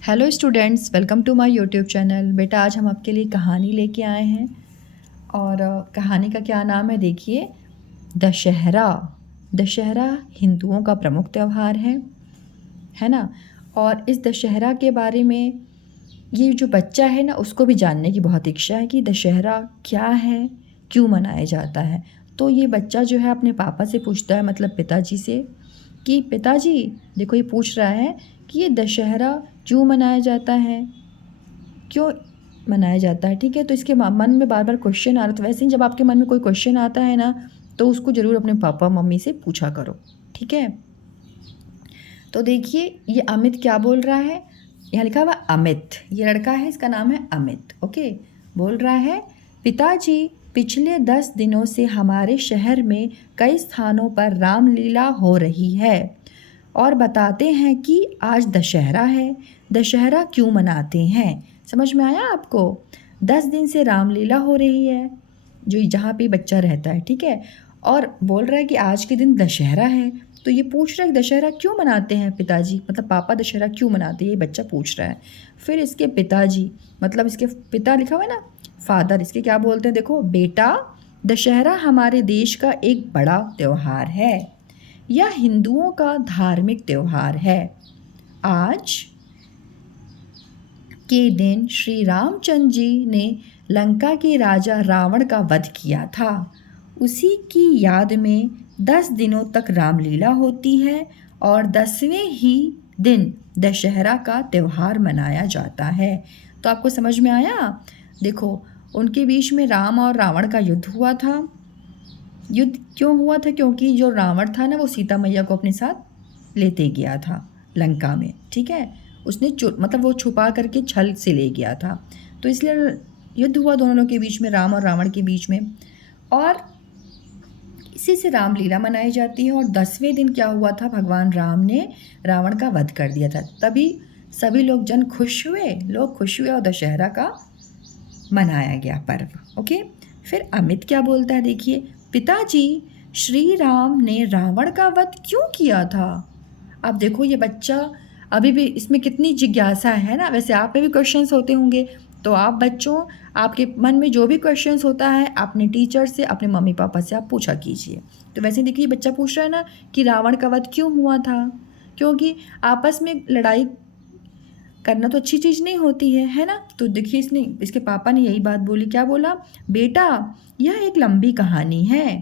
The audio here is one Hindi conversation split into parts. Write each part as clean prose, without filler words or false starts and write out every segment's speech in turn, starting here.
Hello students, welcome to my YouTube channel. बेटा आज हम आपके लिए कहानी लेके आए हैं और कहानी का क्या नाम है देखिए, दशहरा। दशहरा हिंदुओं का प्रमुख त्यौहार है ना। और इस दशहरा के बारे में ये जो बच्चा है ना, उसको भी जानने की बहुत इच्छा है कि दशहरा क्या है, क्यों मनाया जाता है। तो ये बच्चा जो है अपने पापा से पूछता है, मतलब पिताजी से, कि पिताजी देखो, ये पूछ रहा है कि ये दशहरा क्यों मनाया जाता है, क्यों मनाया जाता है। ठीक है, तो इसके मन में बार बार क्वेश्चन आ रहा था। वैसे ही जब आपके मन में कोई क्वेश्चन आता है ना, तो उसको ज़रूर अपने पापा मम्मी से पूछा करो। ठीक है, तो देखिए ये अमित क्या बोल रहा है। यहाँ लिखा हुआ अमित, ये लड़का है, इसका नाम है अमित। ओके, बोल रहा है, पिताजी पिछले 10 दिनों से हमारे शहर में कई स्थानों पर रामलीला हो रही है और बताते हैं कि आज दशहरा है। दशहरा क्यों मनाते हैं, समझ में आया आपको। 10 दिन से रामलीला हो रही है जो जहाँ पे बच्चा रहता है। ठीक है, और बोल रहा है कि आज के दिन दशहरा है। तो ये पूछ रहा है कि दशहरा क्यों मनाते हैं पिताजी, मतलब पापा दशहरा क्यों मनाते हैं, ये बच्चा पूछ रहा है। फिर इसके पिताजी, मतलब इसके पिता लिखा हुआ है ना, फादर, इसके क्या बोलते हैं देखो, बेटा दशहरा हमारे देश का एक बड़ा त्यौहार है। यह हिंदुओं का धार्मिक त्यौहार है। आज के दिन श्री रामचंद्र जी ने लंका के राजा रावण का वध किया था। उसी की याद में 10 दिनों तक रामलीला होती है और 10वें ही दिन दशहरा का त्यौहार मनाया जाता है। तो आपको समझ में आया। देखो, उनके बीच में राम और रावण का युद्ध हुआ था। युद्ध क्यों हुआ था, क्योंकि जो रावण था ना, वो सीता मैया को अपने साथ लेते गया था लंका में। ठीक है, उसने मतलब वो छुपा करके छल से ले गया था, तो इसलिए युद्ध हुआ दोनों लोगों के बीच में, राम और रावण के बीच में। और इसी से रामलीला मनाई जाती है। और 10वें दिन क्या हुआ था, भगवान राम ने रावण का वध कर दिया था। तभी सभी लोग खुश हुए और दशहरा का मनाया गया पर्व। ओके, फिर अमित क्या बोलता है देखिए, पिताजी श्री राम ने रावण का वध क्यों किया था। अब देखो ये बच्चा अभी भी, इसमें कितनी जिज्ञासा है ना। वैसे आप पे भी क्वेश्चंस होते होंगे, तो आप बच्चों, आपके मन में जो भी क्वेश्चंस होता है अपने टीचर से, अपने मम्मी पापा से आप पूछा कीजिए। तो वैसे देखिए बच्चा पूछ रहा है ना कि रावण का वध क्यों हुआ था, क्योंकि आपस में लड़ाई करना तो अच्छी चीज़ नहीं होती है ना। तो देखिए इसके पापा ने यही बात बोली, क्या बोला, बेटा यह एक लंबी कहानी है,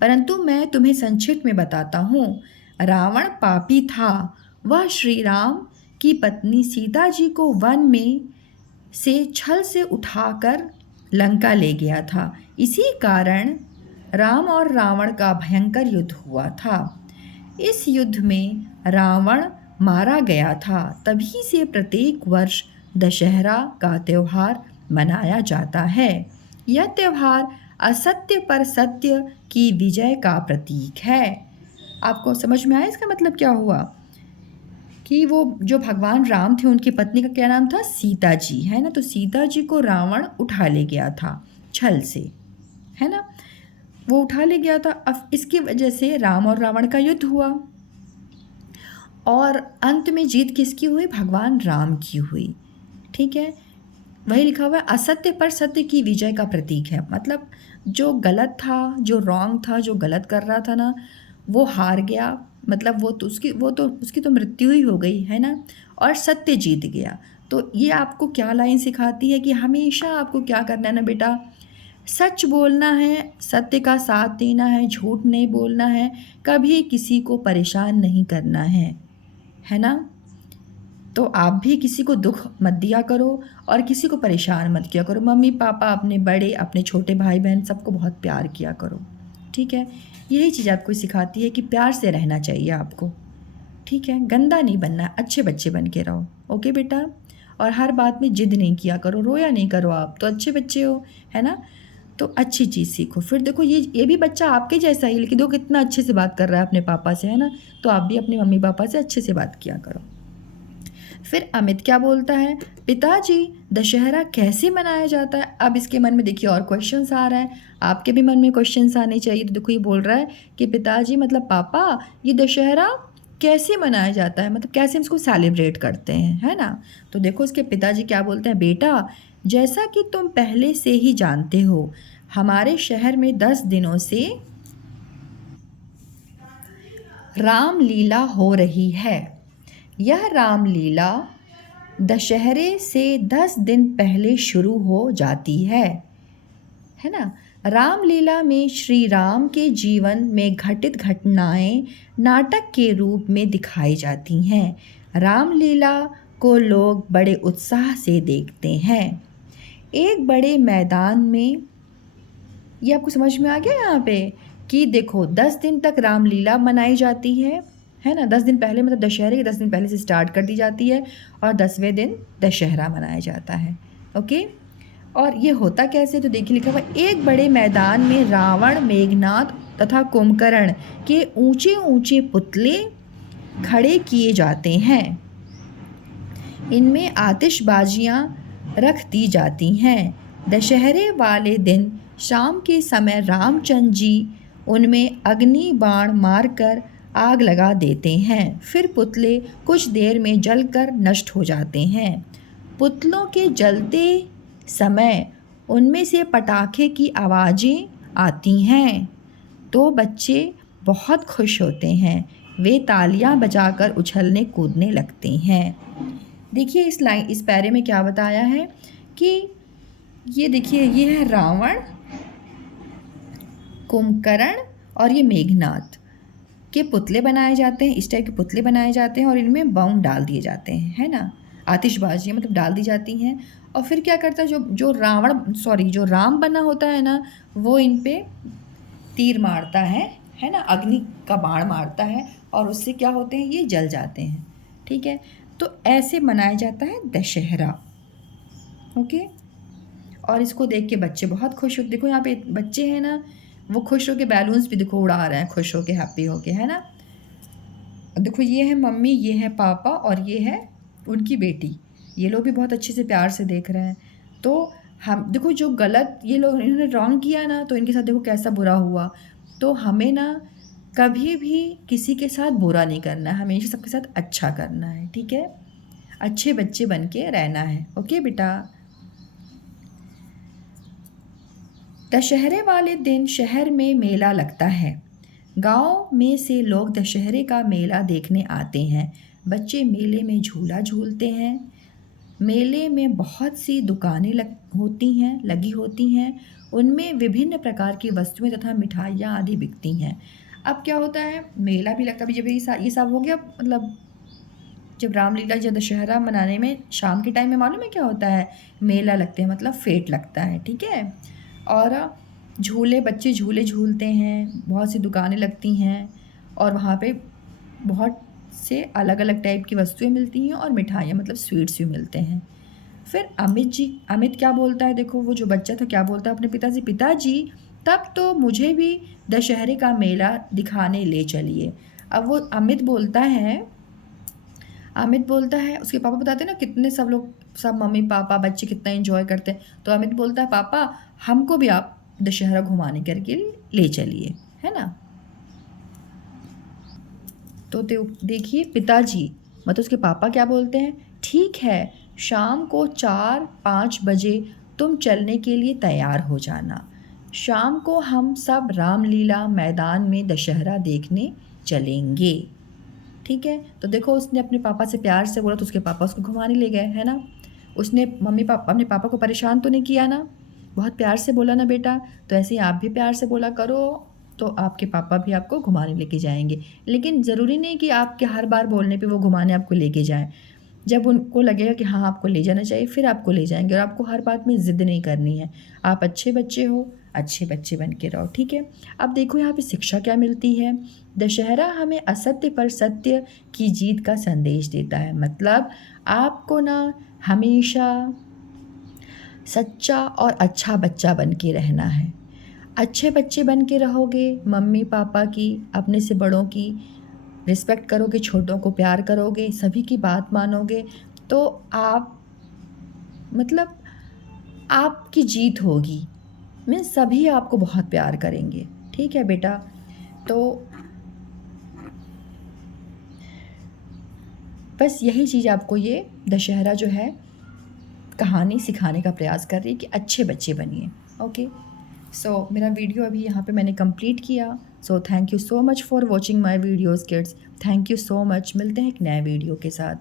परंतु मैं तुम्हें संक्षिप्त में बताता हूँ। रावण पापी था। वह श्री राम की पत्नी सीता जी को वन में से छल से उठाकर लंका ले गया था। इसी कारण राम और रावण का भयंकर युद्ध हुआ था। इस युद्ध में रावण मारा गया था। तभी से प्रत्येक वर्ष दशहरा का त्यौहार मनाया जाता है। यह त्यौहार असत्य पर सत्य की विजय का प्रतीक है। आपको समझ में आया इसका मतलब क्या हुआ, कि वो जो भगवान राम थे, उनकी पत्नी का क्या नाम था, सीता जी, है ना। तो सीता जी को रावण उठा ले गया था छल से, है ना, वो उठा ले गया था। अब इसकी वजह से राम और रावण का युद्ध हुआ और अंत में जीत किसकी हुई, भगवान राम की हुई। ठीक है, वही लिखा हुआ है, असत्य पर सत्य की विजय का प्रतीक है। मतलब जो गलत था, जो रॉन्ग था, जो गलत कर रहा था ना, वो हार गया। मतलब उसकी तो मृत्यु ही हो गई, है ना, और सत्य जीत गया। तो ये आपको क्या लाइन सिखाती है कि हमेशा आपको क्या करना है ना बेटा, सच बोलना है, सत्य का साथ देना है, झूठ नहीं बोलना है, कभी किसी को परेशान नहीं करना है ना। तो आप भी किसी को दुख मत दिया करो और किसी को परेशान मत किया करो। मम्मी पापा, अपने बड़े, अपने छोटे भाई बहन, सबको बहुत प्यार किया करो। ठीक है, यही चीज़ आपको सिखाती है कि प्यार से रहना चाहिए आपको। ठीक है, गंदा नहीं बनना है, अच्छे बच्चे बन के रहो। ओके बेटा, और हर बात में जिद नहीं किया करो, रोया नहीं करो, आप तो अच्छे बच्चे हो, है ना। तो अच्छी चीज़ सीखो। फिर देखो ये भी बच्चा आपके जैसा ही, लेकिन देखो कितना अच्छे से बात कर रहा है अपने पापा से, है ना। तो आप भी अपने मम्मी पापा से अच्छे से बात किया करो। फिर अमित क्या बोलता है, पिताजी दशहरा कैसे मनाया जाता है। अब इसके मन में देखिए और क्वेश्चंस आ रहा है, आपके भी मन में क्वेश्चंस आने चाहिए। तो देखो ये बोल रहा है कि पिताजी मतलब पापा, ये दशहरा कैसे मनाया जाता है, मतलब कैसे हम इसको सेलिब्रेट करते हैं, है ना। तो देखो उसके पिताजी क्या बोलते हैं, बेटा जैसा कि तुम पहले से ही जानते हो, हमारे शहर में 10 दिनों से रामलीला हो रही है। यह रामलीला दशहरे से 10 दिन पहले शुरू हो जाती है ना। रामलीला में श्री राम के जीवन में घटित घटनाएं नाटक के रूप में दिखाई जाती हैं। रामलीला को लोग बड़े उत्साह से देखते हैं। एक बड़े मैदान में, ये आपको समझ में आ गया यहाँ पे कि देखो 10 दिन तक रामलीला मनाई जाती है ना। 10 दिन पहले मतलब दशहरे के 10 दिन पहले से स्टार्ट कर दी जाती है और 10वें दिन दशहरा मनाया जाता है। ओके, और ये होता कैसे, तो देखिए लिखा हुआ, एक बड़े मैदान में रावण, मेघनाद तथा कुंभकर्ण के ऊंचे ऊंचे पुतले खड़े किए जाते हैं। इनमें आतिशबाजियां रख दी जाती हैं। दशहरे वाले दिन शाम के समय रामचंद्र जी उनमें अग्नि बाण मारकर आग लगा देते हैं। फिर पुतले कुछ देर में जलकर नष्ट हो जाते हैं। पुतलों के जलते समय उनमें से पटाखे की आवाज़ें आती हैं तो बच्चे बहुत खुश होते हैं। वे तालियां बजाकर उछलने कूदने लगते हैं। देखिए इस पैरे में क्या बताया है कि ये देखिए, ये है रावण, कुंभकर्ण और ये मेघनाद के पुतले बनाए जाते हैं। इस टाइप के पुतले बनाए जाते हैं और इनमें बम डाल दिए जाते हैं, है ना। आतिशबाजी मतलब डाल दी जाती हैं। और फिर क्या करता है, जो राम बना होता है ना, वो इन पे तीर मारता है ना, अग्नि का बाण मारता है और उससे क्या होते हैं, ये जल जाते हैं। ठीक है, तो ऐसे मनाया जाता है दशहरा। ओके, और इसको देख के बच्चे बहुत खुश हो, देखो यहाँ पे बच्चे हैं ना, वो खुश हो के बैलून्स भी देखो उड़ा रहे हैं, खुश हो के, हैप्पी हो के, है ना। देखो ये है मम्मी, ये है पापा और ये है उनकी बेटी। ये लोग भी बहुत अच्छे से प्यार से देख रहे हैं। तो हम देखो जो गलत ये लोग इन्होंने रॉन्ग किया ना, तो इनके साथ देखो कैसा बुरा हुआ। तो हमें ना कभी भी किसी के साथ बुरा नहीं करना है, हमेशा सबके साथ अच्छा करना है। ठीक है, अच्छे बच्चे बन के रहना है। ओके बेटा। दशहरे वाले दिन शहर में मेला लगता है। गांव में से लोग दशहरे का मेला देखने आते हैं। बच्चे मेले में झूला झूलते हैं। मेले में बहुत सी दुकानें लगी होती हैं। उनमें विभिन्न प्रकार की वस्तुएं तथा मिठाइयाँ आदि बिकती हैं। अब क्या होता है, मेला भी लगता है। जब ये सब हो गया, मतलब जब रामलीला या दशहरा मनाने में शाम के टाइम में मालूम है क्या होता है, मेला लगते हैं, मतलब फेट लगता है। ठीक है, और बच्चे झूले झूलते हैं, बहुत सी दुकानें लगती हैं और वहाँ पे बहुत से अलग अलग टाइप की वस्तुएं मिलती हैं और मिठाइयाँ मतलब स्वीट्स भी मिलते हैं। फिर अमित क्या बोलता है, देखो वो जो बच्चा था क्या बोलता है अपने पिताजी, पिताजी तब तो मुझे भी दशहरे का मेला दिखाने ले चलिए। अब वो अमित बोलता है, उसके पापा बताते हैं ना कितने सब मम्मी पापा बच्चे कितना एंजॉय करते हैं। तो अमित बोलता है, पापा हमको भी आप दशहरा घुमाने करके ले चलिए, है ना। तो देखिए पिताजी मतलब उसके पापा क्या बोलते हैं, ठीक है शाम को 4-5 बजे तुम चलने के लिए तैयार हो जाना। शाम को हम सब रामलीला मैदान में दशहरा देखने चलेंगे। ठीक है, तो देखो उसने अपने पापा से प्यार से बोला तो उसके पापा उसको घुमाने ले गए, है ना। उसने अपने पापा को परेशान तो नहीं किया ना, बहुत प्यार से बोला ना बेटा। तो ऐसे ही आप भी प्यार से बोला करो, तो आपके पापा भी आपको घुमाने लेके जाएंगे। लेकिन ज़रूरी नहीं कि आपके हर बार बोलने पे वो घुमाने आपको लेके जाएं। जब उनको लगेगा कि हाँ आपको ले जाना चाहिए, फिर आपको ले जाएंगे। और आपको हर बात में ज़िद नहीं करनी है। आप अच्छे बच्चे हो, अच्छे बच्चे बन के रहो। ठीक है, अब देखो यहाँ पे शिक्षा क्या मिलती है। दशहरा हमें असत्य पर सत्य की जीत का संदेश देता है। मतलब आपको ना हमेशा सच्चा और अच्छा बच्चा बन के रहना है। अच्छे बच्चे बन के रहोगे, मम्मी पापा की, अपने से बड़ों की रिस्पेक्ट करोगे, छोटों को प्यार करोगे, सभी की बात मानोगे, तो आप मतलब आपकी जीत होगी। सभी आपको बहुत प्यार करेंगे। ठीक है बेटा, तो बस यही चीज़ आपको ये दशहरा जो है कहानी सिखाने का प्रयास कर रही है कि अच्छे बच्चे बनिए। ओके, सो मेरा वीडियो अभी यहाँ पे मैंने कंप्लीट किया। So thank you so much for watching my videos kids. Thank you so much. मिलते हैं एक नए वीडियो के साथ।